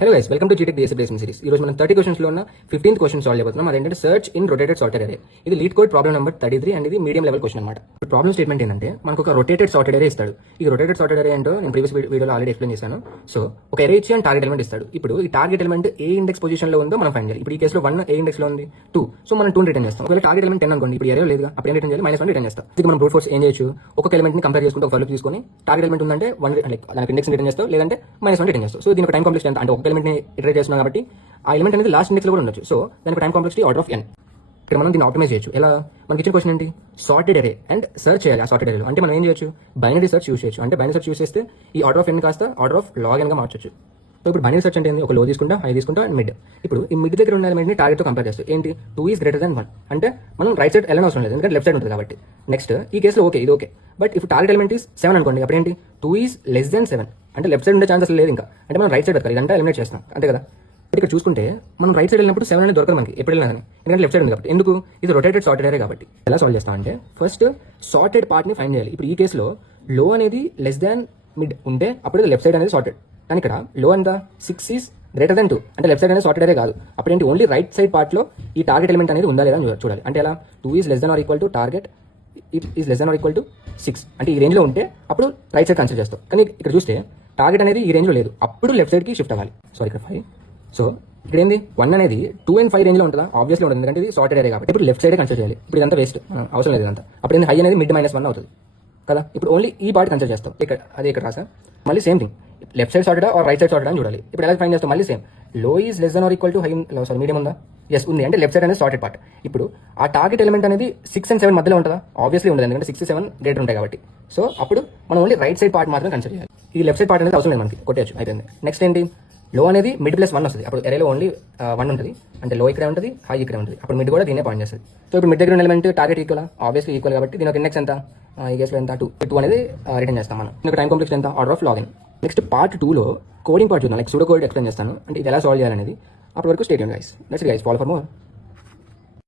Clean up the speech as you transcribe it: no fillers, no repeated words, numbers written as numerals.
Hello guys, welcome to G Tech DSC basement series. ఈ రోజు మనం 30 క్వశ్చన్స్ లో ఉన్న 15th క్వశ్చన్ సాల్వ్ చేయబోతున్నాం. అదేంటంటే సర్చ్ ఇన్ రొటేటెడ్ సార్టెడ్ అరే. ఇది lead code problem number 33 and ఇది మీడియం లెవెల్ క్వశ్చన్ అనమాట. ప్రాబ్లం స్టేట్మెంట్ ఏంటంటే మనకు ఒక రొటేటెడ్ సార్టెడ్ అరే ఇస్తాడు. ఈ రొటేటెడ్ సార్టెడ్ అరే ఏంటో నేను ప్రీవియస్ వీడియోలో ఆల్రెడీ ఎక్స్ప్లెయిన్ చేశాను. సో ఒక అరే ఇచ్చి అండ్ టార్గెట్ ఎలిమెంట్ ఇస్తాడు. ఇప్పుడు ఈ టార్గెట్ ఎలిమెంట్ ఏ ఇండెక్స్ పొజిషన్ లో ఉందో మనం ఫైండ్ చేయాలి. ఇప్పుడు ఈ కేసులో 1 ఏ ఇండెక్స్ లో ఉంది, 2. సో మనం 2 రిటర్న్ చేస్తాం. ఒకవేళ టార్గెట్ ఎలిమెంట్ 10 అనుకోండి, ఇప్పుడు అరే లేదు, అప్పుడు ఏం రిటర్న్ చేయాలి? -1 రిటర్న్ చేస్తాం. ఇది మనం బ్రూట్ ఫోర్స్ ఏం చేయొచ్చు, ఒక్కొక్క ఎలిమెంట్ ని కంపేర్ చేసుకుంటే ఒక ఫర్ తీసుకొని టార్గెట్ ఎలిమెంట్ ఉందంటే 1 దానికి ఇండెక్స్ రిటర్న్ చేస్తాం, లేదంటే -1 రిటర్న్ చేస్తాం. సో దీని టైం కాంప్లెక్స్ ఎంత అంటే ఒక ఎలిమెంట్ ని ఇటరేట్ చేస్తున్నాం కాబట్టి ఆ ఎలిమెంట్ అనేది లాస్ట్ ఇండెక్స్ లో కూడా ఉండొచ్చు. సో దానికి time complexity order of n. ఇక్కడ మనం దీన్ని ఆప్టిమైజ్ చేయొచ్చు. ఎలా? మనకి ఇచ్చిన క్వశ్చన్ ఏంటి? సార్టెడ్ అరే అండ్ సర్చ్ చేయాలి. ఆ సార్టెడ్ అరేలో అంటే మనం ఏం చేయొచ్చు? బైనరీ సర్చ్ యూస్ చేయొచ్చు. అంటే బైనరీ సర్చ్ యూస్ చేస్తే ఈ ఆర్డర్ ఆఫ్ n కాస్త ఆర్డర్ ఆఫ్ లాగ్ n గా మార్చొచ్చు. సో ఇప్పుడు బైనరీ సర్చ్ అంటే ఏంటి? ఒక లో తీసుకుంటా, హై తీసుకుంటా, మిడ్. ఇప్పుడు ఈ మిడ్ దగ్గర ఉన్న ఎలిమెంట్ ని టార్గెట్ తో కంపేర్ చేస్తే ఏంటి? 2 ఈస్ గ్రేటర్ దాన్ 1 అంటే మనం రైట్ సైడ్ వెళ్ళని అవసరం లేదు, ఎందుకంటే లెఫ్ట్ సైడ్ ఉంటుంది కాబట్టి. నెక్స్ట్ ఈ కేసులో ఓకే, ఇది ఓకే. బట్ ఇప్పుడు టార్గెట్ ఎలిమెంట్ ఈస్ 7 అనుకోండి, అప్పుడు ఏంటి? 2 ఈస్ లెస్ దాన్ 7 అంటే లెఫ్ట్ సైడ్ ఉండే ఛాన్సెస్ లేదు ఇంకా. అంటే మనం రైట్ సైడ్ వెతకాలి, ఇదంతా ఎలిమినేట్ చేస్తాం, అంతే కదా. ఇక్కడ చూసుకుంటే మనం రైట్ సైడ్ వెళ్ళినప్పుడు 7 అనేది దొరకదు మనకి ఎప్పుడు వెళ్ళినా కానీ, ఎందుకంటే లెఫ్ట్ సైడ్ ఉంది కాబట్టి. ఎందుకు? ఇది రొటేటెడ్ సార్టెడ్ అరే కాబట్టి. ఎలా సాల్వ్ చేస్తాం అంటే ఫస్ట్ సార్టెడ్ పార్ట్ ని ఫైండ్ చేయాలి. ఇప్పుడు ఈ కేసులో లో అనేది లెస్ దాన్ మిడ్ ఉంటే అప్పుడు లెఫ్ట్ సైడ్ అనేది సార్టెడ్. కానీ ఇక్కడ లో ఎంత? 6 ఈస్ గ్రేటర్ దాన్ 2 అంటే లెఫ్ట్ సైడ్ అనేది సార్టెడ్ అరే కాదు. అప్పుడు ఏంటి? ఓన్లీ రైట్ సైడ్ పార్ట్ లో ఈ టార్గెట్ ఎలిమెంట్ అనేది ఉందా లేదా అని చూడాలి. అంటే ఎలా? 2 is less than or equal to target is less than or equal to 6 అంటే ఈ రేంజ్ లో ఉంటే అప్పుడు రైట్ సైడ్ కన్సిడర్ చేస్తాం. కానీ ఇక్కడ చూస్తే టార్గెట్ అనేది ఈ రేంజ్ లో లేదు, అప్పుడు లెఫ్ట్ సైడ్ కి షిఫ్ట్ అవ్వాలి. సారీ, ఇక్కడ 5. సో ఇక్కడ ఏంది? 1 అనేది 2 and 5 రేంజ్ లో ఉంటుందా? ఆబ్వియస్లీ ఉంటుంది, ఎందుకంటే ఇది సార్టెడ్ అరే కాబట్టి. ఇప్పుడు లెఫ్ట్ సైడ్ కన్సిడర్ చేయాలి. ఇప్పుడు ఇదంతా వేస్ట్, అవసరం లేదు ఇదంతా. అప్పుడు ఏంది? హై అనేది మిడ్ -1 అవుతుంది కదా. ఇప్పుడు ఓన్లీ ఈ పార్ట్ కన్సిడర్ చేస్తాం. ఇక్కడ అదే ఇక్కడ రాసా. మళ్ళీ same thing, left side sorted or right side sorted అని చూడాలి. ఇప్పుడు ఎలా ఫైండ్ చేస్తాం? మళ్ళీ same, low is less than or equal to high, sorry medium ఉందా? ఎస్ ఉంది, అంటే లెఫ్ట్ సైడ్ అనేది సార్టెడ్ పార్ట్. ఇప్పుడు ఆ టార్గెట్ ఎలిమెంట్ అనేది 6 and 7 మధ్యలో ఉంటుందా? ఆబ్వియస్లీ ఉండదు, ఎందుకంటే 6, 7 గ్రేటర్ ఉంటాయి కాబట్టి. సో అప్పుడు మనం ఓన్లీ రైట్ సైడ్ పార్ట్ మాత్రం కన్సిడర్ చేయాలి. ఈ లెఫ్ట్ సైడ్ పార్ట్ అనేది అవసరం లేదు మనకి, కొట్టేయచ్చు, అయిపోయింది. నెక్స్ట్ ఏంటి? లో అనేది మిడ్ +1 వస్తుంది. అప్పుడు ఎరేలో ఓన్లీ 1 ఉంటుంది, అంటే లో ఇక్కడే ఉంటుంది, హై ఇక్కడే ఉంటుంది. అప్పుడు మిడ్ కూడా దీనే పాయింట్ చేస్తుంది. సో ఇప్పుడు మిడ్ దగ్గర ఉన్న element target equal, obviously equal కాబట్టి దీని ఒక ఇండెక్స్ ఎంత? ఈ కేసులో ఎంత? 2 అనేది రిటర్న్ చేస్తాం మనం. దీనికి టైం కాంప్లెక్స్ ఎంత? Order of login. Next part 2లో కోడింగ్ పార్ట్ చూద్దాం, లైక్ సూడో కోడ్ ఎక్స్ప్లెయిన్ చేస్తాను, అంటే ఇది ఎలా సాల్వ్ చేయాలనేది. అప్పటి వరకు stay tuned guys. Let's guys follow for more.